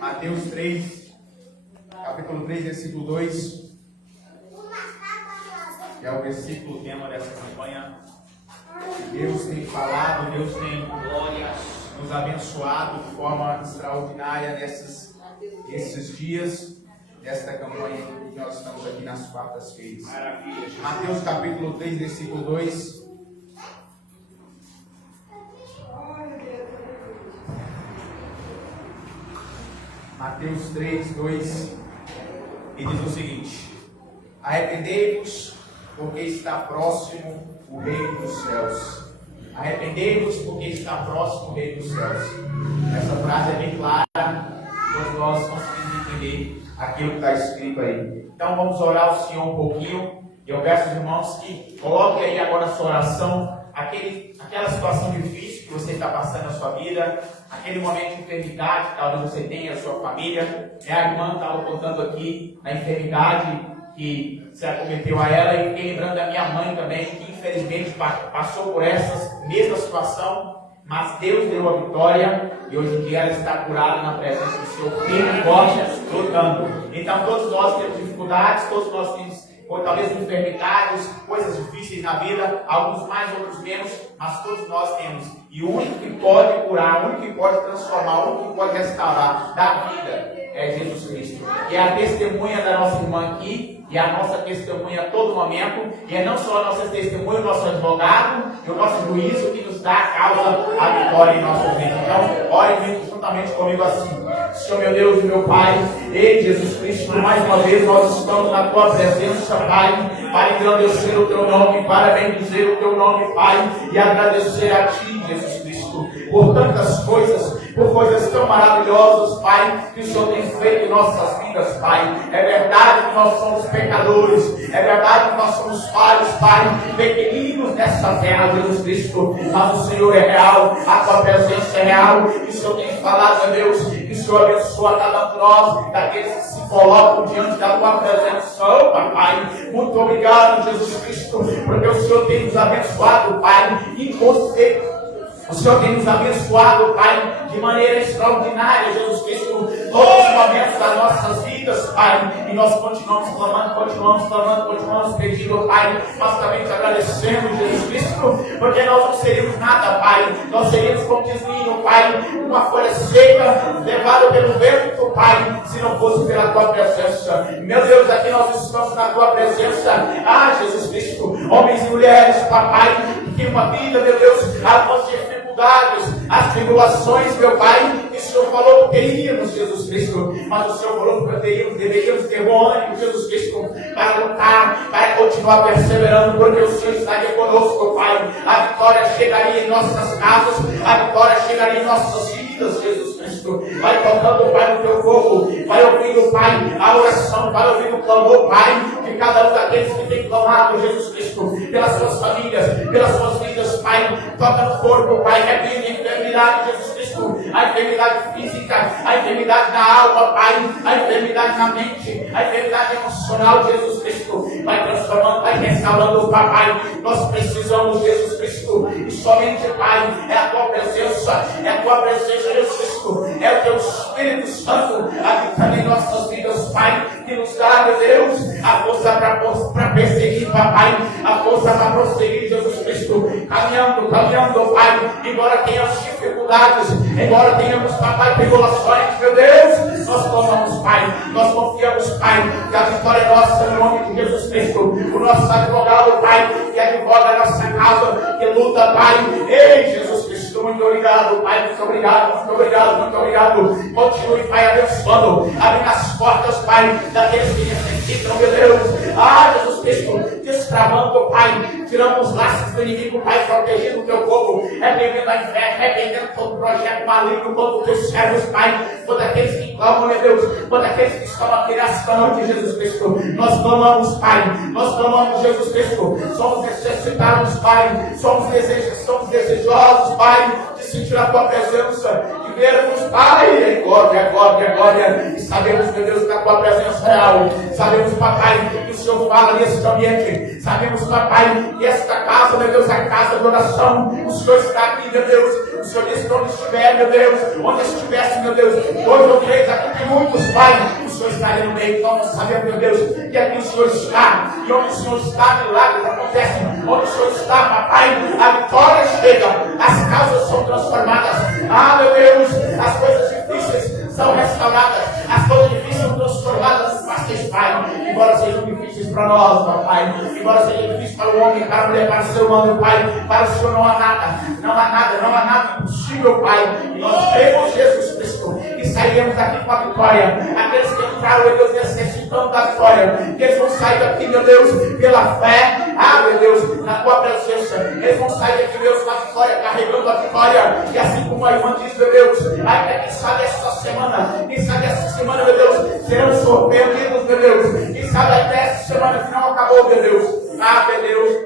Mateus 3, capítulo 3, versículo 2, que é o versículo tema dessa campanha. Deus tem falado, Deus tem nos abençoado de forma extraordinária nesses dias desta campanha que nós estamos aqui nas quartas-feiras. Mateus capítulo 3, versículo 2. Mateus 3, 2, e diz o seguinte: arrependei-vos, porque está próximo o reino dos céus. Arrependei-vos, porque está próximo o reino dos céus. Essa frase é bem clara, todos nós conseguimos entender aquilo que está escrito aí. Então vamos orar ao Senhor um pouquinho, e eu peço aos irmãos que coloquem aí agora a sua oração, aquela situação difícil que você está passando na sua vida, aquele momento de enfermidade que talvez você tenha, a sua família. Minha irmã estava contando aqui na enfermidade que se acometeu a ela, e fiquei lembrando da minha mãe também, que infelizmente passou por essa mesma situação, mas Deus deu a vitória, e hoje em dia ela está curada na presença do Senhor, firme e forte, lutando. Então todos nós temos dificuldades, todos nós temos talvez enfermidades, coisas difíceis na vida, alguns mais, outros menos, mas todos nós temos. E o único que pode curar, o único que pode transformar, o único que pode restaurar da vida é Jesus Cristo, que é a testemunha da nossa irmã aqui, e a nossa testemunha a todo momento, e é não só a nossa testemunha, o nosso advogado e o nosso juízo que nos dá a causa, a vitória em nossas vidas. Então, ore juntamente comigo assim: Senhor meu Deus e meu Pai, ei Jesus Cristo, mais uma vez nós estamos na Tua presença, Pai, para engrandecer o Teu nome, para bendizer o Teu nome, Pai, e agradecer a Ti, Jesus Cristo, por tantas coisas, por coisas tão maravilhosas, Pai, que o Senhor tem feito em nossas vidas, Pai. É verdade que nós somos pecadores, é verdade que nós somos falhos, Pai, pequeninos nessa terra, Jesus Cristo, mas o Senhor é real, a Tua presença é real, e o Senhor tem falado, meu Deus, que o Senhor abençoa cada um de nós, daqueles que se colocam diante da Tua presença. Oh, Pai, muito obrigado, Jesus Cristo, porque o Senhor tem nos abençoado, Pai, e você, o Senhor tem nos abençoado, Pai, de maneira extraordinária, Jesus Cristo, todos os momentos das nossas vidas, Pai, e nós continuamos clamando, continuamos pedindo, Pai, mas também te agradecendo, Jesus Cristo, porque nós não seríamos nada, Pai, nós seríamos como diz Linho, Pai, uma folha seca, levada pelo vento, Pai, se não fosse pela Tua presença. Meu Deus, aqui nós estamos na Tua presença, Jesus Cristo, homens e mulheres, Papai, que tem uma vida, meu Deus, algumas dificuldades, as tribulações, meu Pai, que o Senhor falou que teríamos, Jesus Cristo, mas o Senhor falou que deveríamos ter bom ânimo, Jesus Cristo, para lutar, para continuar perseverando, porque o Senhor estaria conosco, Pai. A vitória chegaria em nossas casas, a vitória chegaria em nossas vidas, Jesus Cristo. Vai tocando, Pai, no Teu fogo, vai ouvindo, Pai, a oração, vai ouvindo o clamor, Pai, de cada um daqueles que tem clamado, Jesus Cristo, pelas suas famílias, pelas suas vidas, Pai. Toca no corpo, Pai, repreende a enfermidade, Jesus Cristo, a enfermidade física, a enfermidade na alma, Pai, a enfermidade na mente, a enfermidade emocional, Jesus Cristo. Vai transformando, vai restaurando, Papai. Nós precisamos, Jesus Cristo, e somente, Pai, é a Tua presença, Jesus Cristo, é o Teu Espírito Santo habitando em nossas vidas, Pai, que nos dá, meu Deus, a força para perseguir, Papai, a força para prosseguir, Jesus Cristo, caminhando, Pai, embora tenhamos dificuldades, embora tenhamos, Papai, tribulações, meu Deus, nós clamamos, Pai, nós confiamos, Pai, que a vitória é nossa, no nome de Jesus Cristo, o nosso advogado, Pai, que advoga a nossa causa, que luta, Pai, ei, Jesus Cristo, muito obrigado, Pai, muito obrigado, continue, Pai, abençoando, abrindo as portas, Pai, daqueles que necessitam, meu Deus, Jesus Cristo, destravando, Pai, tirando os laços do inimigo, Pai, protegendo o Teu povo, repreendendo a inveja, repreendendo todo projeto maligno contra os Teus servos, Pai, por aqueles que clamam, meu Deus, por aqueles que estão aqui nesta noite, Jesus Cristo, nós clamamos, Pai, nós clamamos, Jesus Cristo, somos necessitados, Pai, somos desejosos, Pai, de sentir a Tua presença, de vermos, Pai, glória, e sabemos, meu Deus, que a Tua presença é real, sabemos, Papai, que o Senhor fala nesse ambiente, sabemos, Papai, que esta casa, meu Deus, é a casa de oração, o Senhor está aqui, meu Deus, o Senhor disse que onde estiver, meu Deus, onde estivesse, meu Deus, dois ou três de muitos, Pai, o Senhor está ali no meio. Então nós sabemos, meu Deus, que aqui o Senhor está. E onde o Senhor está, milagres acontecem. Onde o Senhor está, papai, a vitória chega. As causas são transformadas. Ah, meu Deus, as coisas difíceis são restauradas. As coisas difíceis são transformadas em fáceis, Pai. Embora sejam difíceis para nós, papai. Embora sejam difíceis para o homem, para a mulher, para o ser humano, Pai. Para o Senhor não há nada. Não há nada, não há nada impossível, Pai. E nós cremos, Jesus Cristo, que sairemos daqui com a vitória. Aqueles que entraram, meu Deus, necessitando da vitória. Que eles vão sair daqui, meu Deus, pela fé. Ah, meu Deus, na tua presença. Eles vão sair daqui, meu Deus, com a vitória, carregando a vitória. E assim como a irmã diz, meu Deus, até quem sabe essa semana, quem sabe essa semana, meu Deus, serão surpreendidos, meu Deus. Quem sabe até essa semana final acabou, meu Deus. Ah, meu Deus,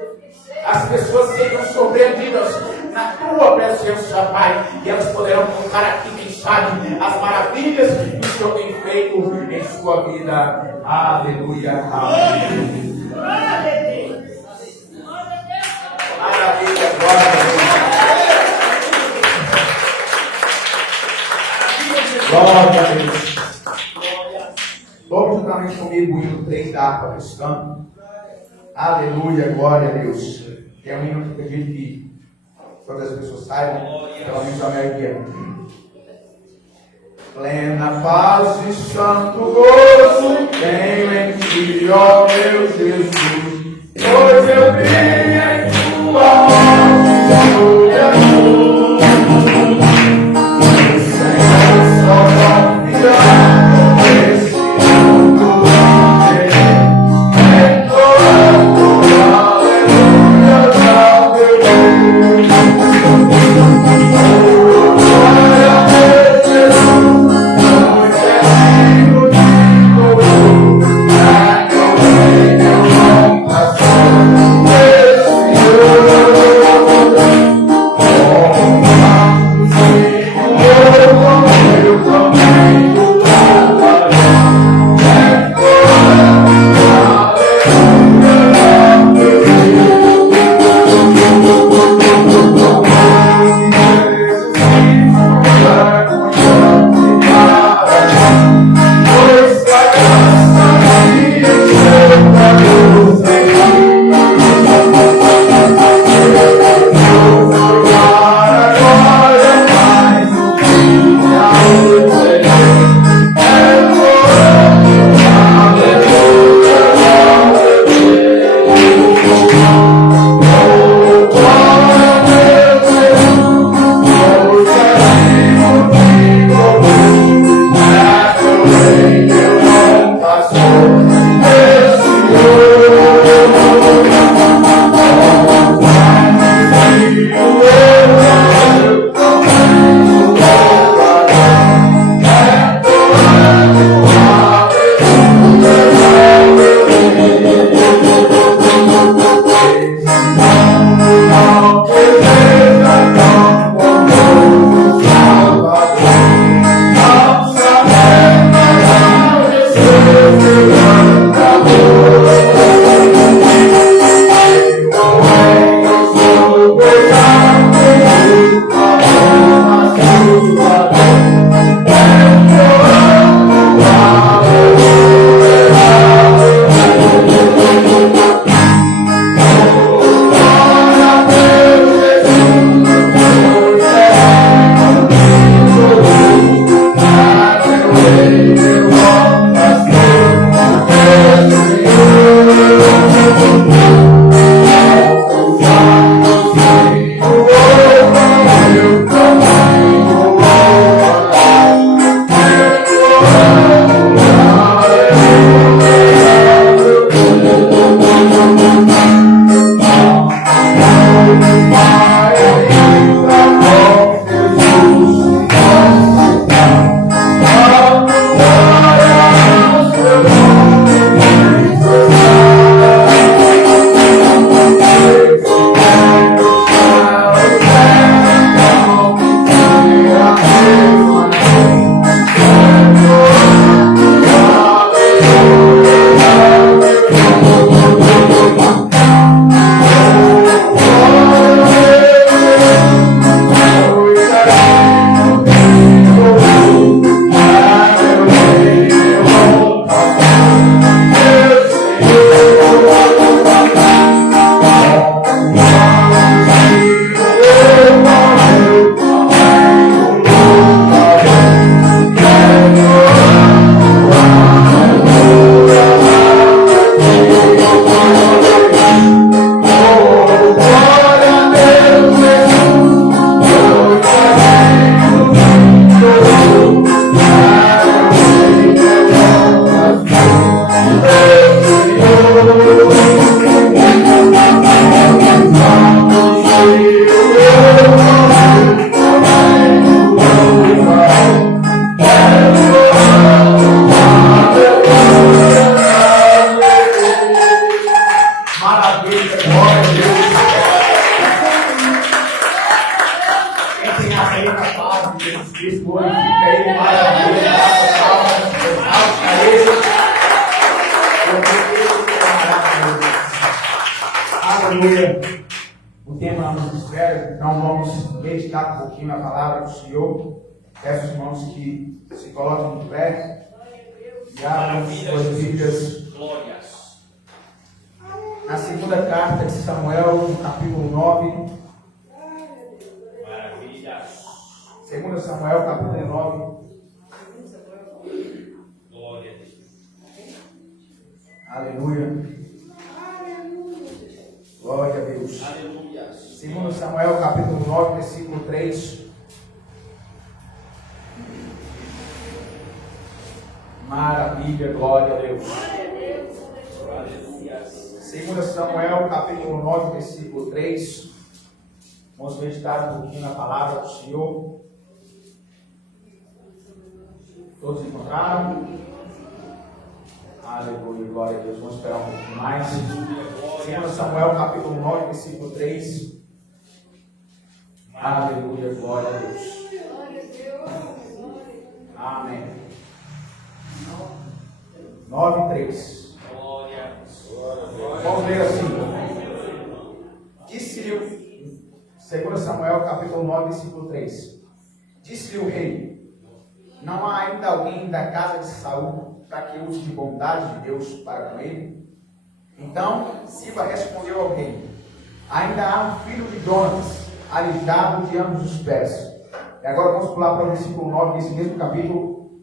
as pessoas sejam surpreendidas na tua presença, Pai. E elas poderão contar aqui, quem sabe, as maravilhas que o Senhor tem feito em sua vida. Aleluia. Amém. Maravilha, glória a Deus. Glória a Deus. Vamos juntamente comigo o hino 3 da harpa cristã. Aleluia, glória a Deus. É um hino que acredito que todas as pessoas saibam, pelo menos a maioria. Plena paz e santo gozo tenho em ti, ó meu Jesus, pois eu vi em tua morte, glória a Deus. Senhor, só confiando nesse mundo inteiro, entoando aleluia ao meu Deus. Glória a Deus, Jesus, pois é digno de louvor, na glória eu não passou desse glória Então vamos meditar um pouquinho na palavra do Senhor. Peço aos irmãos que se coloquem de pé e abram suas Bíblias na segunda carta de Samuel, no capítulo 9. Segunda Samuel, capítulo 9. Glória a Deus. Aleluia. Glória a Deus. Aleluia. Segundo Samuel, capítulo 9, versículo 3. Maravilha, glória a Deus. Aleluia. Segundo Samuel, capítulo 9, versículo 3. Vamos meditar um pouquinho na palavra do Senhor. Todos encontraram? Aleluia, glória a Deus. Vamos esperar um pouquinho mais. Segundo Samuel, capítulo 9, versículo 3. Aleluia, glória a Deus. Amém. 9, 3. Vamos ler assim. Disse-lhe, segundo Samuel, capítulo 9, versículo 3. Disse-lhe o rei: não há ainda alguém da casa de Saul para que use de bondade de Deus para com ele? Então Siba respondeu ao rei: ainda há um filho de Jonatas, aleijado de ambos os pés. E agora vamos pular para o versículo 9 desse mesmo capítulo.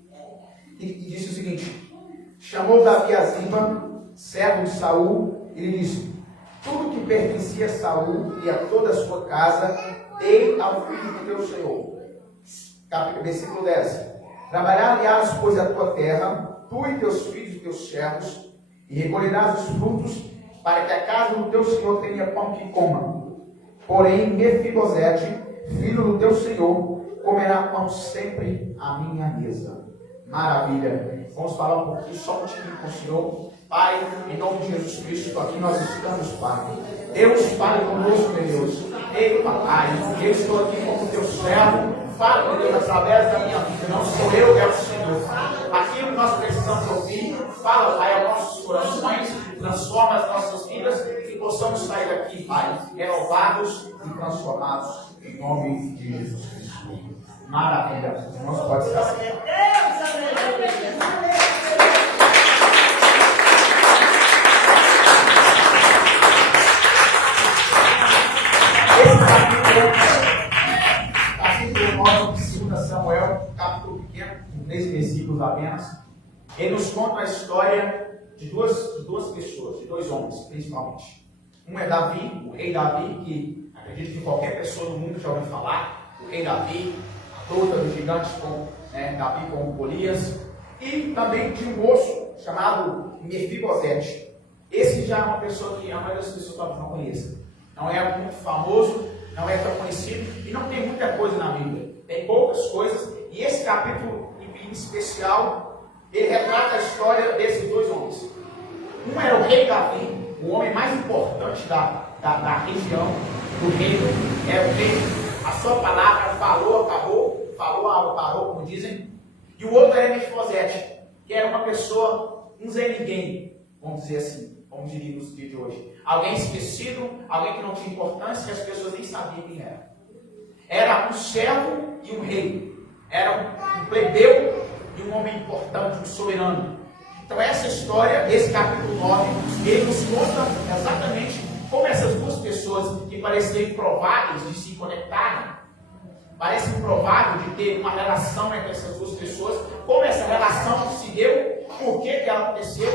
E disse o seguinte: chamou Davi a Ziba, servo de Saul, e lhe disse: tudo que pertencia a Saul e a toda a sua casa, dei ao filho do teu senhor. Versículo 10. Trabalhar-lhe-ás, pois, a tua terra, tu e teus filhos e teus servos, e recolherás os frutos, para que a casa do teu senhor tenha pão que coma. Porém, Mefibosete, filho do teu senhor, comerá pão sempre à minha mesa. Maravilha. Vamos falar um pouquinho, só um pouquinho com o Senhor. Pai, em nome de Jesus Cristo, aqui nós estamos, Pai. Deus, fale conosco, meu Deus. Ei, Pai, eu estou aqui como teu servo. Fala, meu Deus, através da minha vida. Não sou eu, é o Senhor. Aquilo que nós precisamos ouvir, fala, Pai, aos nossos corações, transforma as nossas vidas e que possamos sair daqui, Pai, renovados e transformados em nome de Jesus Cristo. Maravilha. Os irmãos podem estar assim. Capítulo 9 de 2 Samuel, capítulo pequeno, com 3 versículos apenas. Ele nos conta a história de duas pessoas, de dois homens, principalmente. Um é Davi, o rei Davi, que acredito que qualquer pessoa no mundo já ouviu falar. O rei Davi, a luta dos gigantes com Davi com Golias. E também de um moço chamado Mefibosete. Esse já é uma pessoa que a maioria das pessoas talvez não conheça. Não é muito famoso, não é tão conhecido e não tem muita coisa na Bíblia. Tem poucas coisas e esse capítulo em especial, ele retrata a história desses dois homens. Um era o rei Davi, o homem mais importante da região, do reino. Era o rei, a sua palavra falou, acabou, falou, parou, como dizem. E o outro era Mefibosete, que era uma pessoa, um Zé Ninguém, vamos dizer assim, como diria nos dias de hoje. Alguém esquecido, alguém que não tinha importância, que as pessoas nem sabiam quem era. Era um servo e um rei. Era um plebeu e um homem importante, um soberano. Então essa história, esse capítulo 9, ele nos conta exatamente como essas duas pessoas que pareciam improváveis de se conectarem, parece improvável de ter uma relação entre essas duas pessoas, como essa relação se deu, por que ela aconteceu,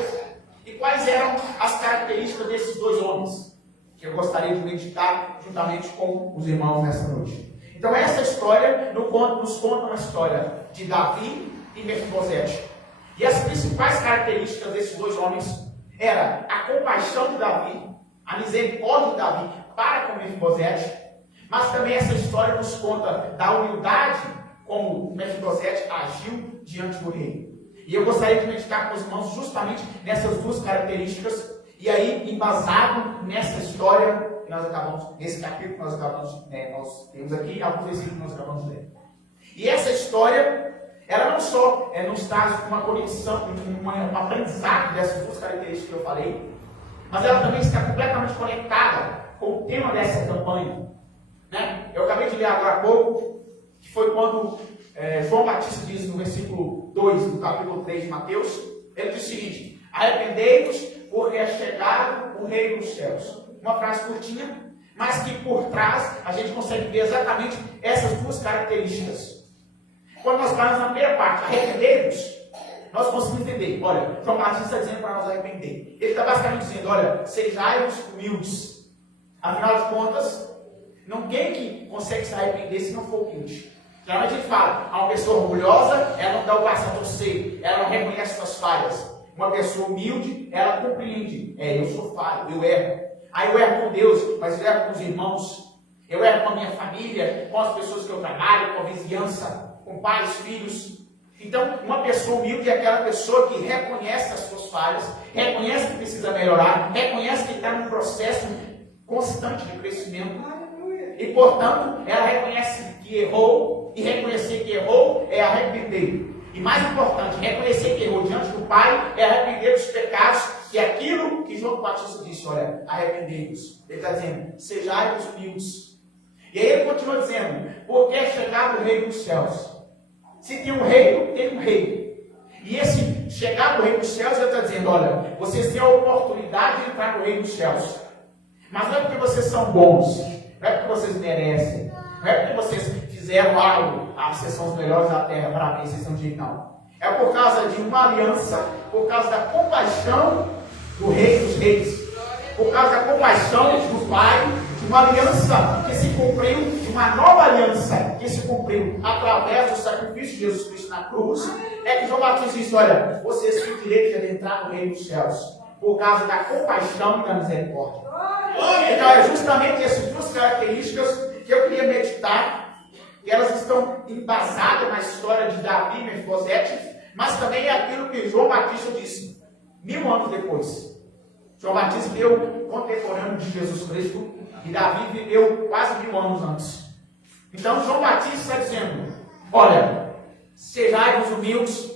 e quais eram as características desses dois homens, que eu gostaria de meditar juntamente com os irmãos nessa noite. Então essa história nos conta uma história de Davi e Mefibosete. E as principais características desses dois homens era a compaixão de Davi, a misericórdia de Davi para com Mefibosete, mas também essa história nos conta da humildade como Mefibosete agiu diante do rei. E eu gostaria de meditar com os irmãos justamente nessas duas características, e aí, embasado nessa história, que nós acabamos, nesse capítulo que nós acabamos, nós temos aqui alguns versículos que nós acabamos de ler. E essa história, ela não só nos traz uma conexão, um aprendizado dessas duas características que eu falei, mas ela também está completamente conectada com o tema dessa campanha. Né? Eu acabei de ler agora há pouco, que foi quando João Batista diz no versículo 2 do capítulo 3 de Mateus, ele diz o seguinte: arrependei-vos, porque é chegado o reino dos céus. Uma frase curtinha, mas que por trás a gente consegue ver exatamente essas duas características. Quando nós falamos na primeira parte, arrependei-vos, nós conseguimos entender. Olha, João Batista está dizendo para nós arrepender. Ele está basicamente dizendo, olha, sejai-vos humildes. Afinal de contas, ninguém que consegue se arrepender se não for humilde. Geralmente a gente fala, uma pessoa orgulhosa, ela não dá o braço a torcer, ela não reconhece suas falhas. Uma pessoa humilde, ela compreende. Eu sou falho, eu erro. Aí eu erro com Deus, mas eu erro com os irmãos. Eu erro com a minha família, com as pessoas que eu trabalho, com a vizinhança, com pais, filhos. Então, uma pessoa humilde é aquela pessoa que reconhece as suas falhas, reconhece que precisa melhorar, reconhece que está num processo constante de crescimento. E, portanto, ela reconhece que errou, e reconhecer que errou é arrepender. E mais importante, reconhecer que errou diante do Pai é arrepender dos pecados, que é aquilo que João Batista disse, olha, arrependei-vos. Ele está dizendo, sejai-vos humildes. E aí ele continua dizendo, porque é chegado o reino dos céus. Se tem um reino, tem um rei. E esse chegar no reino dos céus, ele está dizendo, olha, vocês têm a oportunidade de entrar no reino dos céus. Mas não é porque vocês são bons, não é porque vocês merecem, não é porque vocês fizeram algo, vocês são os melhores da terra, para mim, vocês são de não. É por causa de uma aliança, por causa da compaixão do Rei dos Reis, por causa da compaixão do Pai, de uma aliança que se cumpriu, de uma nova aliança que se cumpriu através do sacrifício de Jesus Cristo na cruz, é que João Batista disse, olha, vocês têm o direito de entrar no reino dos céus, por causa da compaixão e da misericórdia. Então é justamente essas duas características que eu queria meditar, que elas estão embasadas na história de Davi e Mefibosete, mas também é aquilo que João Batista disse 1000 anos depois. João Batista viveu contemporâneo de Jesus Cristo e Davi viveu quase 1000 anos antes. Então João Batista está dizendo, olha, sejai-vos humildes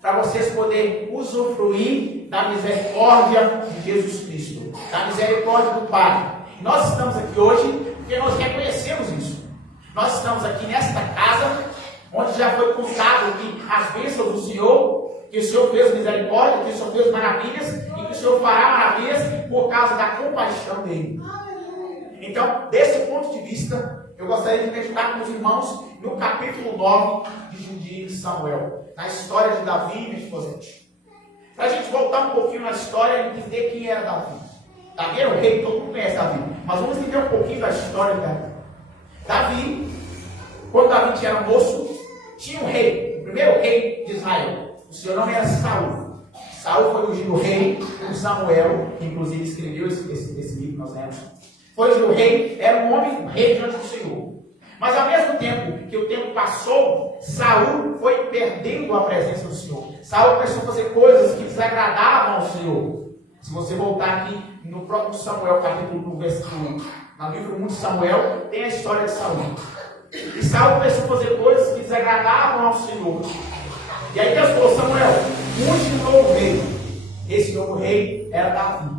para vocês poderem usufruir da misericórdia de Jesus Cristo, da misericórdia do Pai. E nós estamos aqui hoje porque nós reconhecemos isso. Nós estamos aqui nesta casa, onde já foi contado que as bênçãos do Senhor, que o Senhor fez misericórdia, que o Senhor fez maravilhas, e que o Senhor fará maravilhas por causa da compaixão dele. Então, desse ponto de vista, eu gostaria de meditar com os irmãos no capítulo 9 de Samuel, na história de Davi e Mefibosete. Para a gente voltar um pouquinho na história e entender quem era Davi. Davi era o rei, todo mundo conhece Davi, mas vamos entender um pouquinho da história de Davi. Davi, quando Davi era moço, tinha um rei, o primeiro rei de Israel. O seu nome era Saul. Saul foi ungido rei por Samuel, que inclusive escreveu esse livro que nós lemos. Foi ungido rei, era um homem, um rei diante do Senhor. Mas ao mesmo tempo que o tempo passou, Saul foi perdendo a presença do Senhor. Saul começou a fazer coisas que desagradavam ao Senhor. Se você voltar aqui no próprio Samuel, capítulo 1, versículo 1, no livro 1 de Samuel, tem a história de Saul. E Saul começou a fazer coisas que desagradavam ao Senhor. E aí Deus falou, Samuel, unge um novo rei. Esse novo rei era Davi.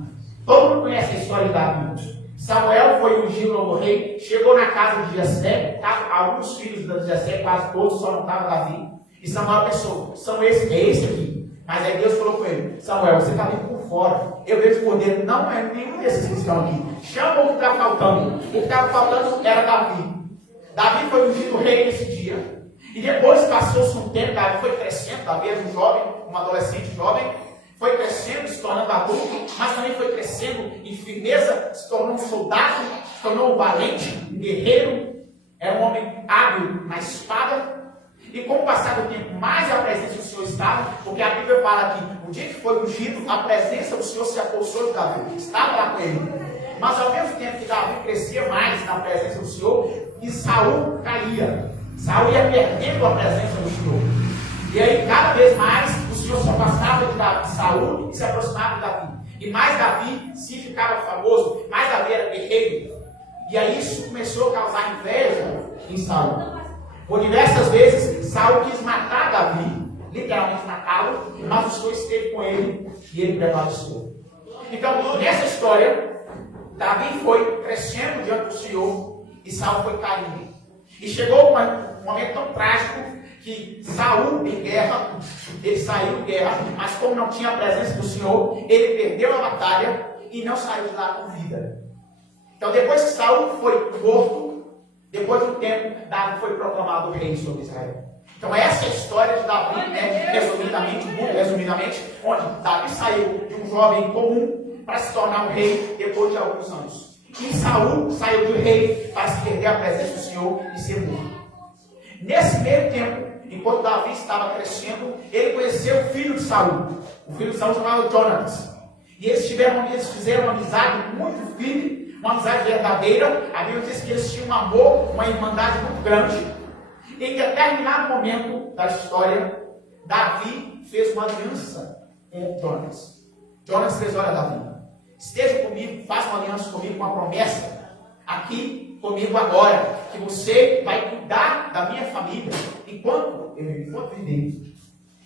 Todo mundo conhece a história de Davi. Samuel foi ungir o novo rei, chegou na casa de Jessé, alguns filhos de Jessé, quase todos, só não estava Davi. E Samuel pensou, é esse aqui. Mas aí Deus falou com ele, Samuel, você está vindo por fora. Eu vejo por dentro, não é nenhum desses que estão aqui. Chama o que está faltando. O que estava faltando era Davi. Davi foi ungido rei nesse dia. E depois passou-se um tempo, Davi foi crescendo, Davi era um jovem, um adolescente jovem, foi crescendo, se tornando adulto, mas também foi crescendo em firmeza, se tornou um soldado, se tornou um valente, um guerreiro, era um homem hábil na espada. E com o passar do tempo, mais a presença do Senhor estava, porque a Bíblia fala que o dia que foi ungido, a presença do Senhor se apossou de Davi, estava lá com ele. Mas ao mesmo tempo que Davi crescia mais na presença do Senhor, e Saul caía. Saul ia perdendo a presença do Senhor. E aí, cada vez mais, o Senhor se afastava de Saul e se aproximava de Davi. E mais Davi se ficava famoso, mais Davi era guerreiro. E aí isso começou a causar inveja em Saul. Por diversas vezes, Saul quis matar Davi, literalmente matá-lo, mas o Senhor esteve com ele e ele prevaleceu. Então, nessa história, Davi foi crescendo diante do Senhor e Saul foi caindo. E chegou um momento tão trágico que Saul em guerra, ele saiu em guerra, mas como não tinha a presença do Senhor, ele perdeu a batalha e não saiu de lá com vida. Então depois que Saul foi morto, depois de um tempo, Davi foi proclamado rei sobre Israel. Então essa é a história de Davi, resumidamente, muito resumidamente, onde Davi saiu de um jovem comum para se tornar um rei depois de alguns anos. E Saul saiu do rei para se perder a presença do Senhor e ser morto. Nesse meio tempo, enquanto Davi estava crescendo, ele conheceu o filho de Saul. O filho de Saul chamado Jonatas. E eles fizeram uma amizade muito firme, uma amizade verdadeira. A Bíblia diz que eles tinham um amor, uma irmandade muito grande. E em determinado momento da história, Davi fez uma aliança com Jonatas. Jonatas fez: olha, Davi, esteja comigo, faça uma aliança comigo, uma promessa aqui comigo agora, que você vai cuidar da minha família enquanto viver.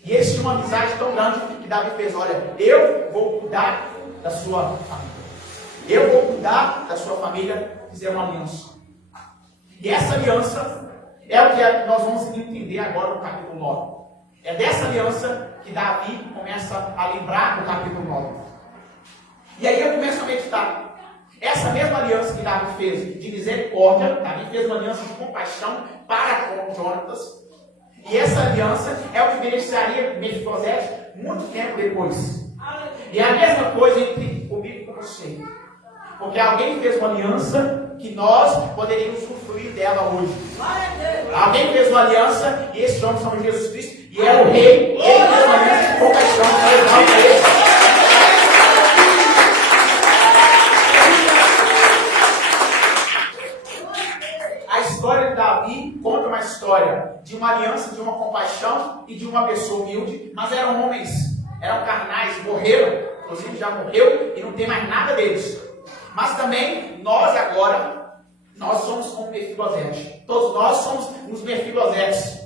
E eles tinham uma amizade tão grande que Davi fez: olha, eu vou cuidar da sua família. Eu vou cuidar da sua família. Fizeram uma aliança. E essa aliança é o que nós vamos entender agora no capítulo 9. É dessa aliança que Davi começa a lembrar no capítulo 9. E aí eu começo a meditar. Essa mesma aliança que Davi fez de misericórdia, Davi fez uma aliança de compaixão para com Jonatas. E essa aliança é o que beneficiaria Mefibosete muito tempo depois. E a mesma coisa entre comigo e com você. Porque alguém fez uma aliança que nós poderíamos usufruir dela hoje. Alguém fez uma aliança e esse homem chama Jesus Cristo e é o rei. Ele fez uma aliança de compaixão para ele. A história de Davi conta uma história de uma aliança, de uma compaixão e de uma pessoa humilde, mas eram homens, eram carnais, morreram, inclusive já morreu e não tem mais nada deles. Mas também nós agora, nós somos como Mefibosete. Todos nós somos os Mefibosetes,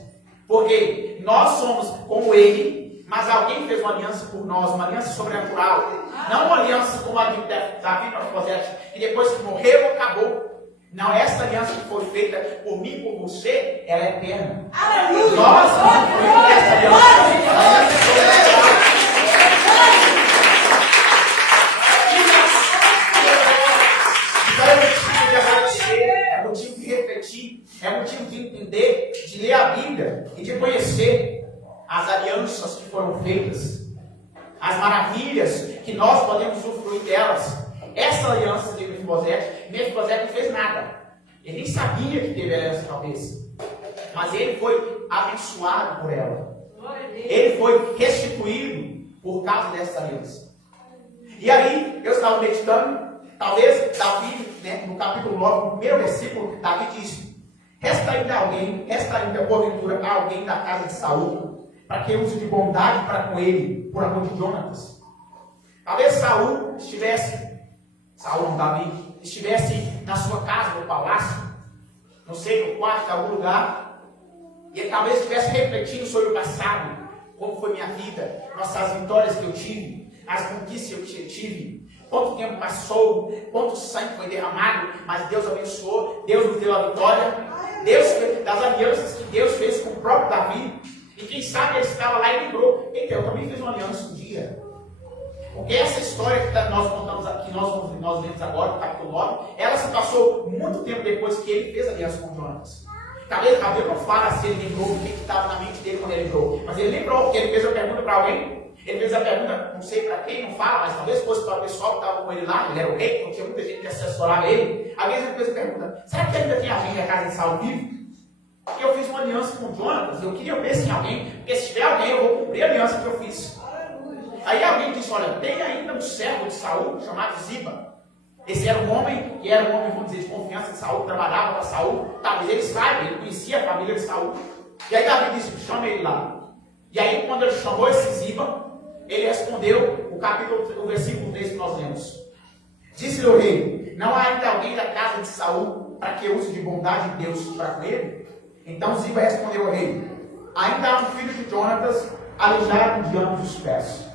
porque nós somos como ele, mas alguém fez uma aliança por nós, uma aliança sobrenatural, não uma aliança como a de Davi e Mefibosete, e depois que morreu, acabou. Não, essa aliança que foi feita por mim e por você, ela é eterna. Aleluia! Nós somos essa aliança sobrenatural. Então é motivo de agradecer, é motivo de refletir, é motivo de entender, de ler a Bíblia e de conhecer as alianças que foram feitas, as maravilhas que nós podemos usufruir delas. Essa aliança de Mefibosete não fez nada. Ele nem sabia que teve aliança, talvez. Mas ele foi abençoado por ela. Ele foi restituído por causa dessa aliança. E aí, eu estava meditando, talvez Davi, no capítulo 9, no primeiro versículo, Davi diz: resta ainda porventura alguém da casa de Saul, para que use de bondade para com ele, por amor de Jonatas. Talvez Saul Davi, estivesse na sua casa, no palácio, não sei, no quarto, em algum lugar, e ele talvez estivesse refletindo sobre o passado, como foi minha vida, as vitórias que eu tive, as conquistas que eu tive, quanto tempo passou, quanto sangue foi derramado, mas Deus abençoou, Deus nos deu a vitória, das alianças que Deus fez com o próprio Davi, e quem sabe ele estava lá e lembrou: eita, eu também fiz uma aliança um dia. Porque essa história que nós contamos aqui, nós lemos agora, no capítulo 9, ela se passou muito tempo depois que ele fez aliança com Jonatas. Talvez não fala se ele lembrou o que estava na mente dele quando ele lembrou, mas ele lembrou, porque ele fez a pergunta para alguém, ele fez a pergunta, não sei para quem, não fala, mas talvez fosse para o pessoal que estava com ele lá, ele era o rei, não tinha muita gente que assessorava ele. Às vezes ele fez a pergunta: será que ainda tem alguém da casa de Saul vivo? Porque eu fiz uma aliança com Jonatas, eu queria ver se tem alguém, porque se tiver alguém eu vou cumprir a aliança que eu fiz. Aí alguém disse: olha, tem ainda um servo de Saul chamado Ziba. Esse era um homem, vamos dizer, de confiança de Saul, que trabalhava para Saul. Talvez ele saiba, ele conhecia a família de Saul. E aí Davi disse: chama ele lá. E aí quando ele chamou esse Ziba, ele respondeu o versículo 3 que nós lemos. Disse-lhe o rei: não há ainda alguém da casa de Saul para que use de bondade de Deus para com ele? Então Ziba respondeu ao rei: ainda há um filho de Jonatas aleijado de ambos os pés.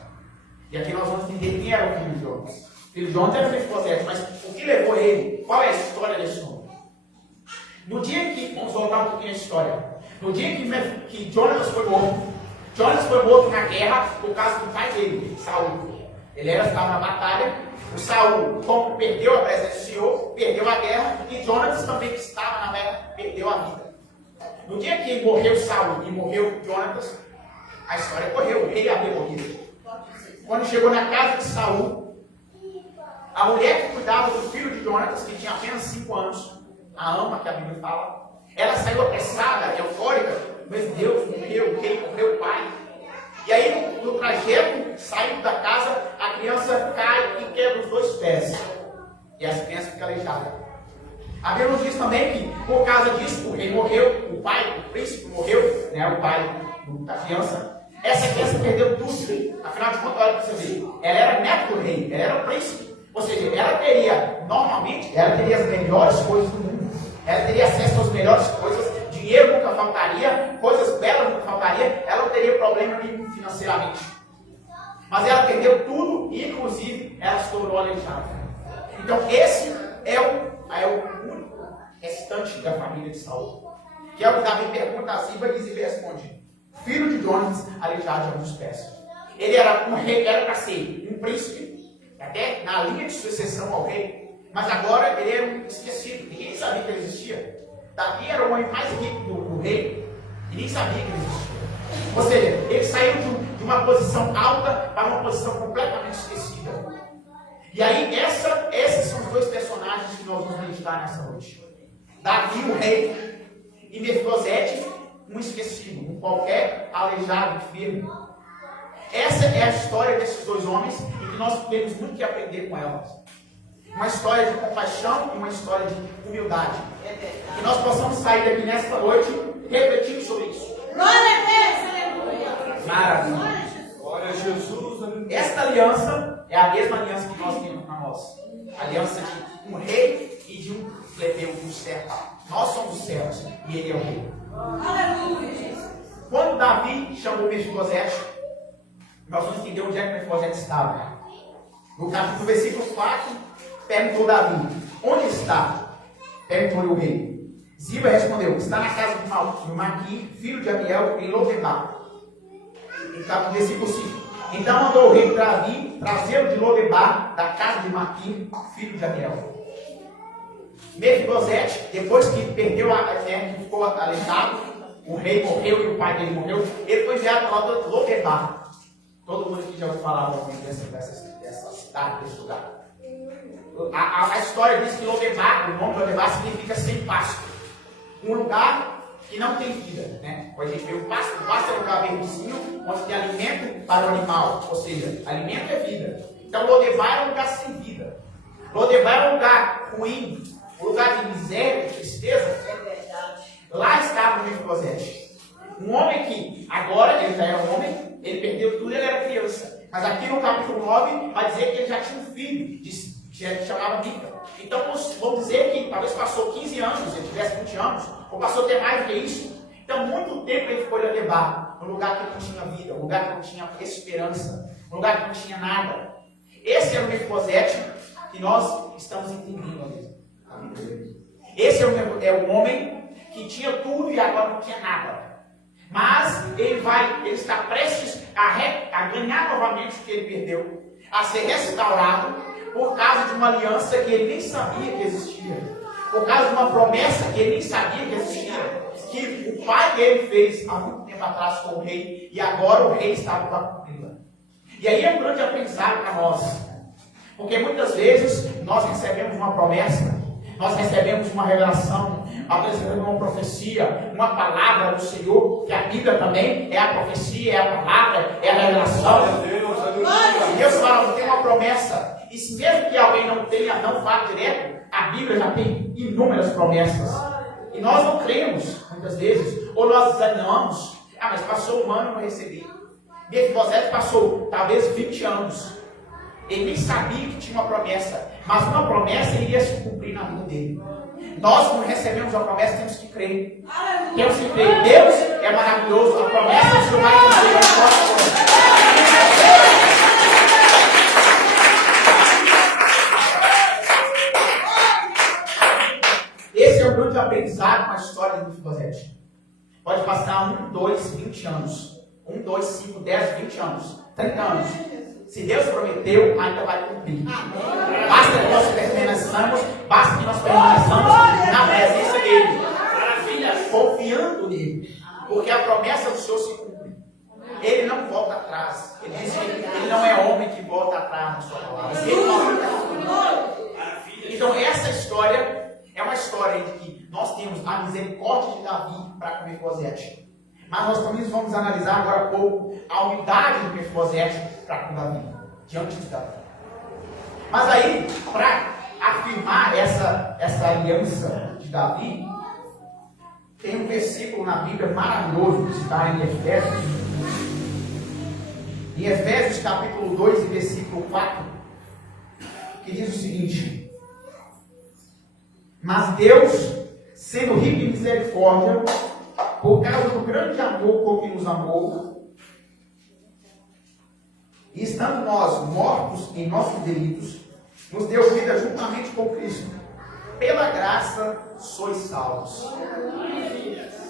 E aqui nós vamos entender quem era o filho de Jonatas. O filho de Jonatas era Mefibosete, mas o que levou ele? Qual é a história desse homem? No dia que, vamos voltar um pouquinho a história, no dia que Jonatas foi morto na guerra por causa do pai dele, Saul. Ele estava na batalha, o Saul, como perdeu a presença do Senhor, perdeu a guerra, e Jonatas também, que estava na guerra, perdeu a vida. No dia que morreu Saul e morreu Jonatas, a história correu, o rei havia morrido. Quando chegou na casa de Saul, a mulher que cuidava do filho de Jonatas, que tinha apenas 5 anos, a Ama, que a Bíblia fala, ela saiu apressada, eufórica, mas Deus morreu, o rei morreu, o pai. E aí, no trajeto, saindo da casa, a criança cai e quebra os 2 pés. E a criança fica aleijada. A Bíblia diz também que, por causa disso, o rei morreu, o pai, o príncipe morreu, né, o pai da criança. Essa criança perdeu tudo. Afinal de contas, olha para você ver, ela era neta do rei, ela era o príncipe. Ou seja, ela teria, normalmente, ela teria as melhores coisas do mundo. Ela teria acesso às melhores coisas, dinheiro nunca faltaria, coisas belas nunca faltaria, ela não teria problema nenhum financeiramente. Mas ela perdeu tudo e, inclusive, ela se tornou aleijada. Então, esse é o único restante da família de Saul. Que é o que Davi pergunta a Ziba e Ziba responde: filho de Jonatas, aleijado de ambos os pés. Ele era um rei, era para ser um príncipe, até na linha de sucessão ao rei. Mas agora ele era um esquecido, ninguém sabia que ele existia. Davi era o homem mais rico do rei, e nem sabia que ele existia. Ou seja, ele saiu de uma posição alta para uma posição completamente esquecida. E aí, esses são os 2 personagens que nós vamos meditar nessa noite. Davi, o rei, e Mefibosete, um esquecido, um qualquer aleijado, enfermo. Essa é a história desses 2 homens, e que nós temos muito que aprender com elas. Uma história de compaixão e uma história de humildade. Que nós possamos sair daqui nesta noite refletindo sobre isso. Glória a Deus, aleluia. Maravilha. Glória a Jesus. Esta aliança é a mesma aliança que nós temos na nossa. Aliança de um rei e de um plebeu, um servo. Nós somos os servos e ele é o rei. Aleluia, Jesus. Quando Davi chamou Mefibosete, nós vamos entender onde é que Mefibosete estava. No capítulo versículo 4, perguntou Davi: onde está? Perguntou-lhe o rei. Ziba respondeu: está na casa de Maquir, filho de Amiel, em Lodebar. No versículo 5. Então mandou o rei Davi trazê-lo de Lodebar, da casa de Maquir, filho de Amiel. Mefibosete, depois que perdeu que ficou aleijado, o rei morreu e o pai dele morreu, ele foi enviado para Lodebar. Todo mundo aqui já ouviu falar dessa cidade, desse lugar. A história diz que Lodebar, o nome Lodebar significa sem pasto. Um lugar que não tem vida, né? Quando a gente vê o pasto é um lugar verdezinho, onde tem alimento para o animal. Ou seja, alimento é vida. Então Lodebar é um lugar sem vida. Lodebar é um lugar ruim, um lugar de miséria, de tristeza. É verdade. Lá estava o Mefibosete. Um homem que, agora ele já é um homem, ele perdeu tudo, ele era criança. Mas aqui no capítulo 9 vai dizer que ele já tinha um filho, que se chamava Mica. Então vamos dizer que talvez passou 15 anos, ele tivesse 20 anos, ou passou até mais do que isso. Então muito tempo ele foi levar um lugar que não tinha vida, um lugar que não tinha esperança, um lugar que não tinha nada. Esse era o Mefibosete que nós estamos entendendo mesmo. Esse é o homem que tinha tudo e agora não tinha nada. Mas ele está prestes a ganhar novamente o que ele perdeu, a ser restaurado por causa de uma aliança que ele nem sabia que existia, por causa de uma promessa que ele nem sabia que existia, que o pai dele fez há muito tempo atrás com o rei, e agora o rei estava para cumpri-la. E aí é um grande aprendizado para nós, porque muitas vezes nós recebemos uma promessa, nós recebemos uma revelação, nós recebemos uma profecia, uma palavra do Senhor, que a Bíblia também é a profecia, é a palavra, é a revelação. E Deus fala, tem uma promessa. E se mesmo que alguém não fale direto, a Bíblia já tem inúmeras promessas. E nós não cremos, muitas vezes, ou nós desanimamos. Ah, mas passou um ano e não recebi. Mefibosete passou talvez 20 anos. Ele nem sabia que tinha uma promessa, mas uma promessa iria se cumprir na vida dele. Nós, quando recebemos a promessa, temos que crer. Temos que crer. Deus é maravilhoso. A promessa do Senhor vai cumprir a nossa vida. Esse é o grande aprendizado passar 1, 2, 20 anos. 1, 2, 5, 10, 20 anos. 30 anos. Se Deus prometeu, ainda vai cumprir. Basta que nós permaneçamos na presença dele. Confiando nele. Porque a promessa do Senhor se cumpre. Ele não volta atrás. Ele diz que ele não é homem que volta atrás na sua palavra. Então essa história é uma história de que nós temos a misericórdia de Davi para com Mefibosete. Mas nós também vamos analisar agora há pouco a unidade de Mefibosete para com Davi, diante de Davi. Mas aí, para afirmar essa aliança de Davi, tem um versículo na Bíblia maravilhoso que está em Efésios. Em Efésios capítulo 2 e versículo 4, que diz o seguinte: mas Deus, sendo rico em misericórdia, por causa do grande amor com que nos amou, e estando nós mortos em nossos delitos, nos deu vida juntamente com Cristo. Pela graça sois salvos.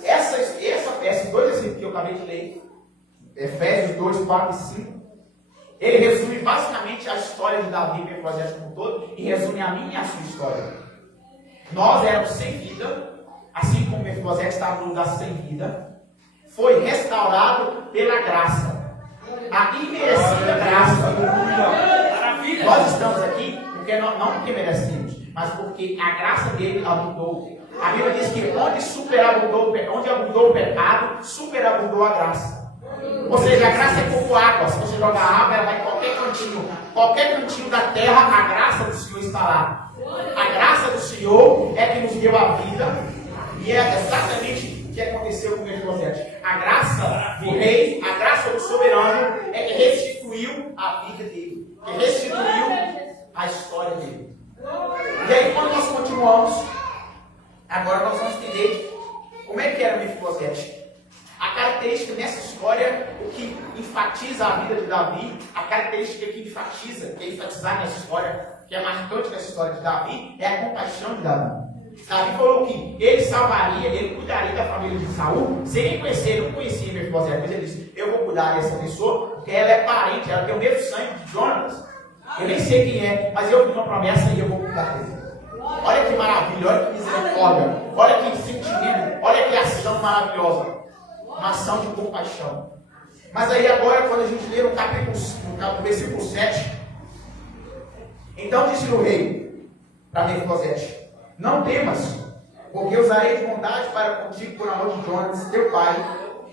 Esses dois versículos que eu acabei de ler, Efésios 2, 4 e 5, ele resume basicamente a história de Davi e Mefibosete como um todo, e resume a minha e a sua história. Nós éramos sem vida, assim como Mefibosete estava no lugar sem vida, foi restaurado pela graça, a imerecida graça. Nós estamos aqui porque não porque merecemos, mas porque a graça dele abundou. A Bíblia diz que onde abundou o pecado, superabundou a graça. Ou seja, a graça é como água. Se você jogar água, ela vai em qualquer cantinho da terra, a graça do Senhor está lá. A graça do Senhor é que nos deu a vida, e é exatamente o que aconteceu com Mefibosete. A graça do rei, a graça do soberano é que restituiu a vida dele, que restituiu a história dele. E aí, quando nós continuamos, agora nós vamos entender como é que era Mefibosete. A característica nessa história, o que enfatiza a vida de Davi, a característica que enfatizar nessa história, que é marcante nessa história de Davi, é a compaixão de Davi. Davi falou que ele salvaria, ele cuidaria da família de Saul, sem nem conhecer, ele não conhecia Mefibosete, mas ele disse: eu vou cuidar dessa pessoa, porque ela é parente, ela tem o mesmo sangue de Jonas. Eu nem sei quem é, mas eu fiz uma promessa e eu vou cuidar dele. Olha que maravilha, olha que misericórdia, olha que sentimento, olha que ação maravilhosa. Uma ação de compaixão. Mas aí agora, quando a gente lê no versículo 7, então disse o rei para Mefibosete: não temas, porque usarei de bondade para contigo por amor de Jonas, teu pai,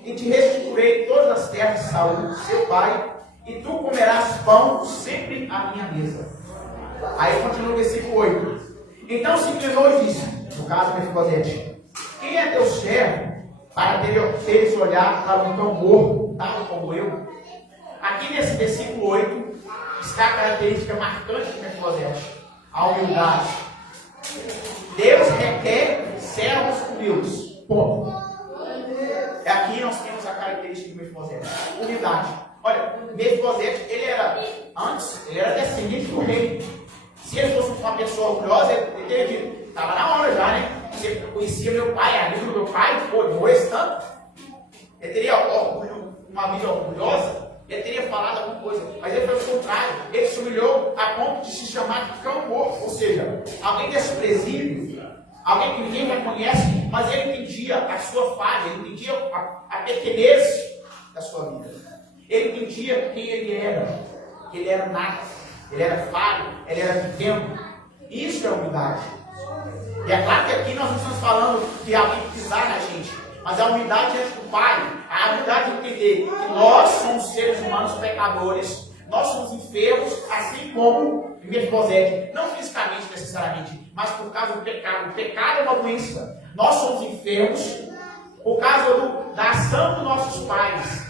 e te restituirei todas as terras de Saul, seu pai, e tu comerás pão sempre à minha mesa. Aí continua o versículo 8. Então se inclinou e disse, no caso Mefibosete: quem é teu servo para teres olhado para um cão morto, tal como eu? Aqui nesse versículo 8 está a característica marcante de Mefibosete: a humildade. Deus requer servos humildes. Ponto. Aqui nós temos a característica de Mefibosete: humildade. Olha, Mefibosete, ele era descendente do rei. Se ele fosse uma pessoa orgulhosa, ele teria dito: estava na hora já, né? Você conhecia meu pai, amigo do meu pai, pô, não esse tanto. Ele teria uma vida orgulhosa, ele teria falado alguma coisa, mas ele fez o contrário. Ele se humilhou a ponto de se chamar de cão morto, ou seja, alguém desprezível, alguém que ninguém reconhece, mas ele entendia a sua falha, ele entendia a pequenez da sua vida. Ele entendia quem ele era, que ele era nada, ele era falho, ele era pequeno. Isso é humildade. E é claro que aqui nós não estamos falando de alguém pisar na gente, mas a humildade diante do Pai, a humildade de entender que nós somos seres humanos pecadores, nós somos enfermos, assim como Mefibosete, não fisicamente necessariamente, mas por causa do pecado. O pecado é uma doença. Nós somos enfermos por causa da ação dos nossos pais,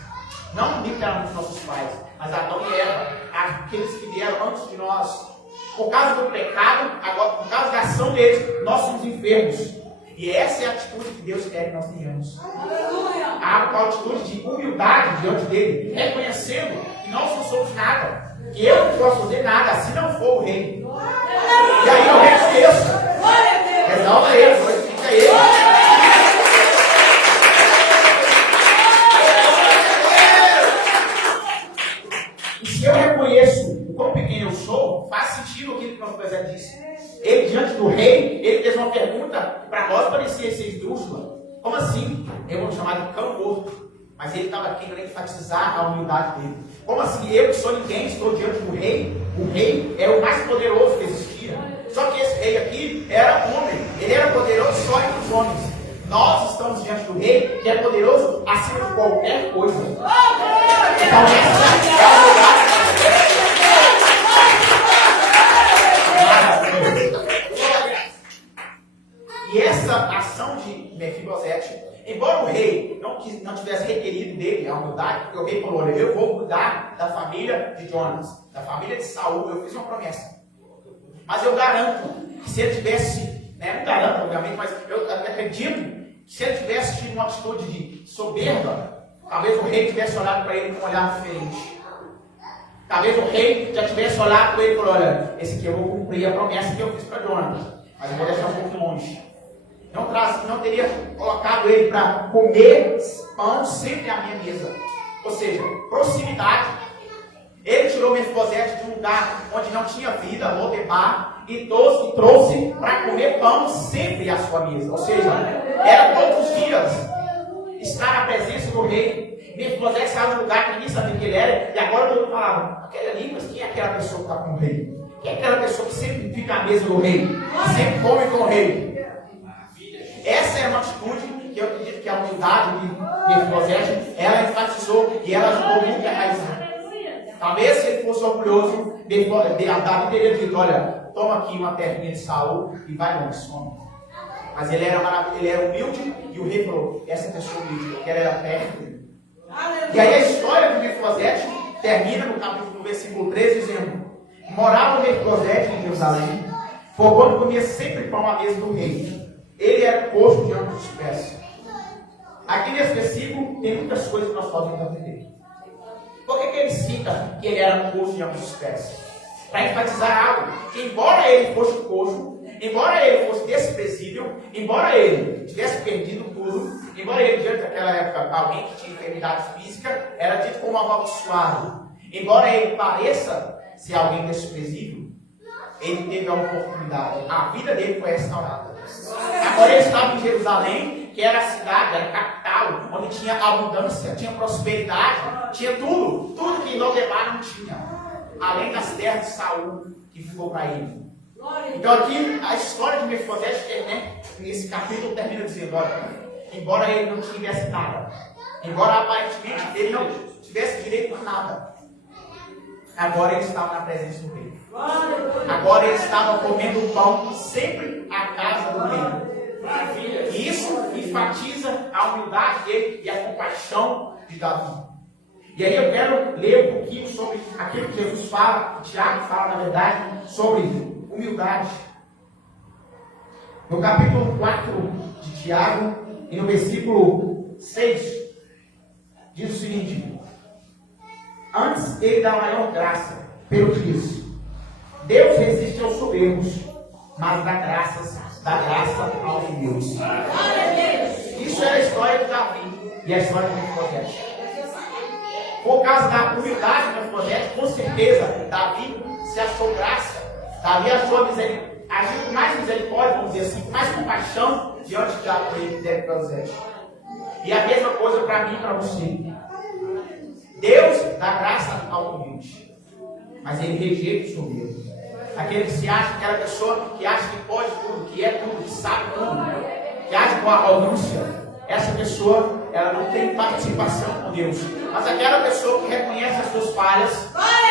não literalmente dos nossos pais, mas Adão e Eva, aqueles que vieram antes de nós. Por causa do pecado, agora, por causa da ação deles, nós somos enfermos. E essa é a atitude que Deus quer que nós tenhamos. A atitude de humildade diante dele, reconhecendo que nós não somos nada, que eu não posso fazer nada, se não for o rei. E aí eu reconheço. Exalta ele, glorifica ele. se eu reconheço o quão pequeno eu sou, faz sentido aquilo que o profeta disse. Ele, diante do rei, ele fez uma pergunta para nós, parecia ser esdrúxula. Como assim? Eu vou chamar de cão morto. Mas ele estava querendo enfatizar a humildade dele. Como assim? Eu que sou ninguém, estou diante do rei. O rei é o mais poderoso que existia. Só que esse rei aqui era homem. Ele era poderoso só entre os homens. Nós estamos diante do rei, que é poderoso acima de qualquer coisa. Então essa é a humildade. E essa ação de Mefibosete, embora o rei não tivesse requerido dele a humildade, porque o rei falou: olha, eu vou cuidar da família de Jonas, da família de Saul, eu fiz uma promessa. Mas eu garanto que se ele tivesse, não garanto obviamente, mas eu acredito que se ele tivesse tido uma atitude de soberba, talvez o rei tivesse olhado para ele com um olhar diferente. Talvez o rei já tivesse olhado para ele e falou: olha, esse aqui eu vou cumprir a promessa que eu fiz para Jonas, mas eu vou deixar um pouco longe. Não teria colocado ele para comer pão sempre à minha mesa. Ou seja, proximidade. Ele tirou Mefibosete de um lugar onde não tinha vida, Lodebar, e trouxe para comer pão sempre à sua mesa. Ou seja, era todos os dias estar na presença do rei. Mefibosete saiu de um lugar que ninguém sabia quem ele era, e agora todo mundo falava: aquele ali, mas quem é aquela pessoa que está com o rei? Quem é aquela pessoa que sempre fica à mesa do rei? Que sempre come com o rei? Essa é uma atitude que eu acredito que a humildade de Mefibosete, ela enfatizou e ela ajudou muito a enraizar. Talvez se ele fosse orgulhoso, Davi teria dito: olha, toma aqui uma terrinha de Saul e vai longe, some. Mas ele era maravilhoso, ele era humilde, e o rei falou: essa pessoa humilde, eu quero ela perto dele. E aí a história de Mefibosete termina no versículo 13, dizendo: morava Mefibosete em Jerusalém, foi quando comia sempre pão à mesa do rei. Ele era coxo de ambos os pés. Aqui nesse versículo tem muitas coisas que nós podemos aprender. Por que ele cita que ele era coxo de ambos os pés? Para enfatizar algo: que embora ele fosse coxo, embora ele fosse desprezível, embora ele tivesse perdido tudo, embora ele, diante daquela época, alguém que tinha enfermidade física, era dito como amaldiçoado, embora ele pareça ser alguém desprezível, ele teve a oportunidade, a vida dele foi restaurada. Agora ele estava em Jerusalém, que era a cidade, era a capital, onde tinha abundância, tinha prosperidade, tinha tudo que Lodebar não tinha, além das terras de Saul que ficou para ele. Então aqui a história de Mefibosete, nesse capítulo termina dizendo: olha, embora ele não tivesse nada, embora aparentemente ele não tivesse direito a nada, agora ele estava na presença do rei. Agora ele estava comendo pão sempre à casa do rei. E isso enfatiza a humildade dele e a compaixão de Davi. E aí eu quero ler um pouquinho sobre aquilo que Jesus fala, que Tiago fala, na verdade, sobre humildade. No capítulo 4 de Tiago, e no versículo 6, diz o seguinte: antes ele dá maior graça, pelo que diz: Deus resiste aos soberbos, mas dá graça aos humildes. Isso é a história de Davi e a história de Mefibosete. Por causa da humildade de Mefibosete, com certeza Davi se achou graça. Davi achou agiu com mais misericórdia, vamos dizer assim, com mais compaixão diante de Mefibosete. E a mesma coisa para mim e para você. Deus dá graça ao humilde, mas ele rejeita o soberbo. Aquele que se acha, aquela pessoa que acha que pode tudo, que é tudo, que sabe tudo, que age com arrogância, essa pessoa, ela não tem participação com Deus. Mas aquela pessoa que reconhece as suas falhas,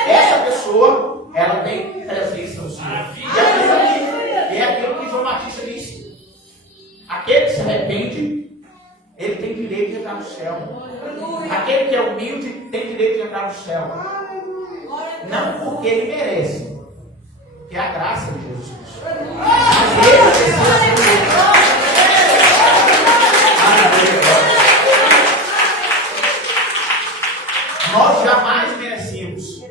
essa pessoa, ela tem presença no Senhor. E é aquilo que João Batista disse: aquele que se arrepende, ele tem direito de entrar no céu. Aquele que é humilde tem direito de entrar no céu. Não porque ele merece, que é a graça de Jesus Cristo. Mas ele precisa ser humilde. Nós jamais merecemos,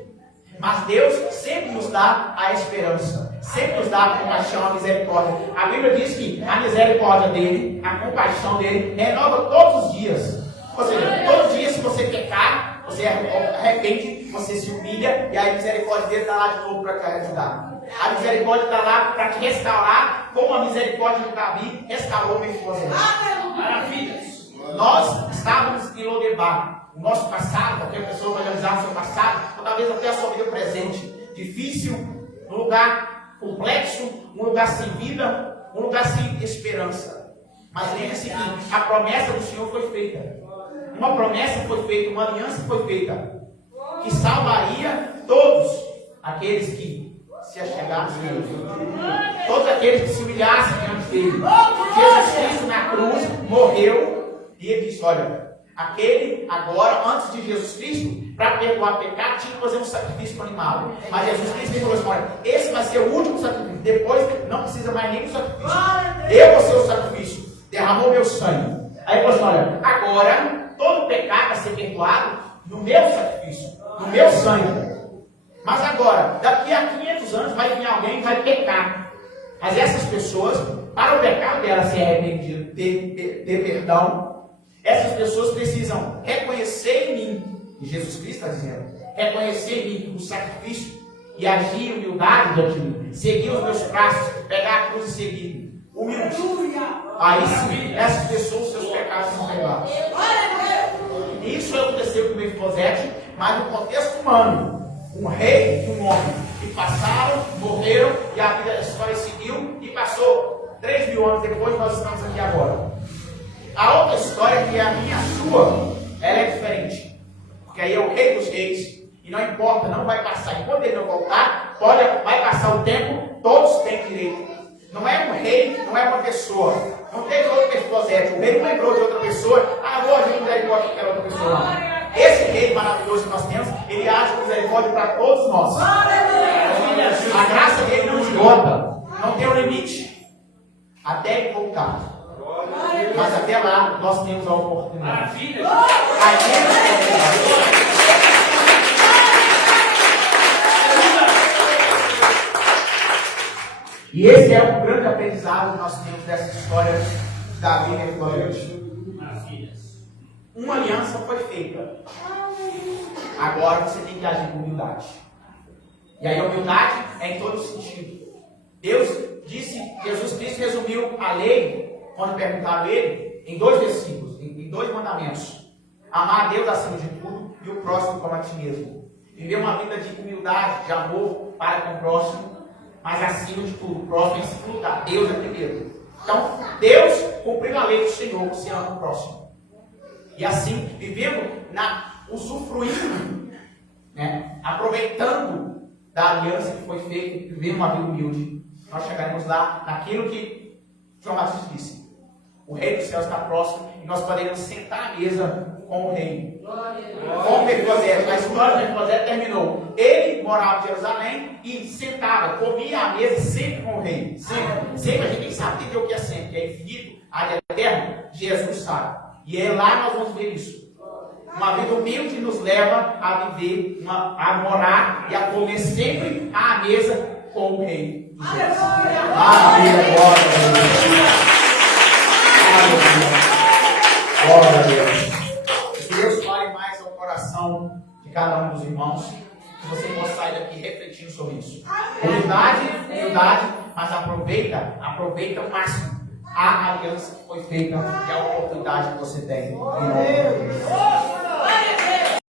mas Deus sempre nos dá a esperança, sempre nos dá a compaixão, a misericórdia. A Bíblia diz que a misericórdia dele, a compaixão dele, renova todos os dias. Ou seja, todos os dias, se você pecar, Você arrepende, você se humilha e a misericórdia dele está lá de novo para te ajudar. A misericórdia está lá para te restaurar, como a misericórdia de Davi restaurou Mefibosete. Maravilhas! Nós estávamos em Lodebar. O nosso passado, qualquer pessoa vai analisar o seu passado, ou talvez até a sua vida presente. Difícil, um lugar complexo, um lugar sem vida, um lugar sem esperança. Mas lembre-se que a promessa do Senhor foi feita. Uma promessa foi feita, uma aliança foi feita, que salvaria todos aqueles que se achegassem a Ele. Todos aqueles que se humilhassem diante dele. Jesus Cristo na cruz morreu e ele disse, olha, aquele agora, antes de Jesus Cristo, para perdoar pecado, tinha que fazer um sacrifício com o animal. Mas Jesus Cristo falou assim, olha, esse vai ser o último sacrifício. Depois não precisa mais nem do sacrifício. Eu vou ser o sacrifício. Derramou meu sangue. Aí ele falou assim, olha, agora todo pecado vai ser perdoado no meu sacrifício, no meu sangue. Mas agora, daqui a 500 anos vai vir alguém que vai pecar. Mas essas pessoas, para o pecado dela ser arrependido, ter perdão, essas pessoas precisam reconhecer em mim, e Jesus Cristo está dizendo, reconhecer em mim o sacrifício e agir em humildade diante de mim, seguir os meus passos, pegar a cruz e seguir. Humilde. Aí sim, essas pessoas, seus pecados são perdoados. Isso aconteceu com Mefibosete, mas no contexto humano. Um rei e um homem que passaram, morreram e a história seguiu e passou 3.000 anos depois, nós estamos aqui agora. A outra história, que é a minha, a sua, ela é diferente. Porque aí é o rei dos reis e não importa, não vai passar. Enquanto ele não voltar, vai passar o tempo, todos têm direito. Não é um rei, não é uma pessoa. Não teve outro Mefibosete. O rei não lembrou de outra pessoa. Ah, vou agir com misericórdia que era outra pessoa. Não. Esse rei maravilhoso que nós temos, ele age com misericórdia para todos nós. A graça dele não esgota, não tem um limite. Até ele voltar. Mas até lá, nós temos a oportunidade. E esse é um grande aprendizado que nós temos dessa história de Davi e Mefibosete. Uma aliança foi feita. Agora você tem que agir com humildade. E aí a humildade é em todo sentido. Deus disse, Jesus Cristo resumiu a lei, quando perguntaram a ele, em 2 versículos, em 2 mandamentos. Amar a Deus acima de tudo e o próximo como a ti mesmo. Viver uma vida de humildade, de amor para com o próximo, mas acima de tudo, o próximo em segundo lugar. Deus é primeiro. Então, Deus cumpriu a lei do Senhor, você ama o próximo. E assim, vivendo usufruindo, né, aproveitando da aliança que foi feita, vivendo uma vida humilde, nós chegaremos lá naquilo que João Batista disse. O Rei do Céu está próximo e nós poderemos sentar à mesa com o Rei. Com Mefibosete. A história de Mefibosete terminou. Ele morava em Jerusalém e sentava, comia à mesa sempre com o Rei. Sempre. A gente nem sabe o que é sempre, que é infinito, área eterna. Jesus sabe. E é lá nós vamos ver isso. Uma vida humilde nos leva a viver, a morar e a comer sempre à mesa com o Rei. Aleluia! Glória a Deus! Que Deus fale mais ao coração de cada um dos irmãos, que você possa sair daqui refletindo sobre isso. Humildade, mas aproveita o máximo a aliança que foi feita e a oportunidade que você tem. Em nome de Deus.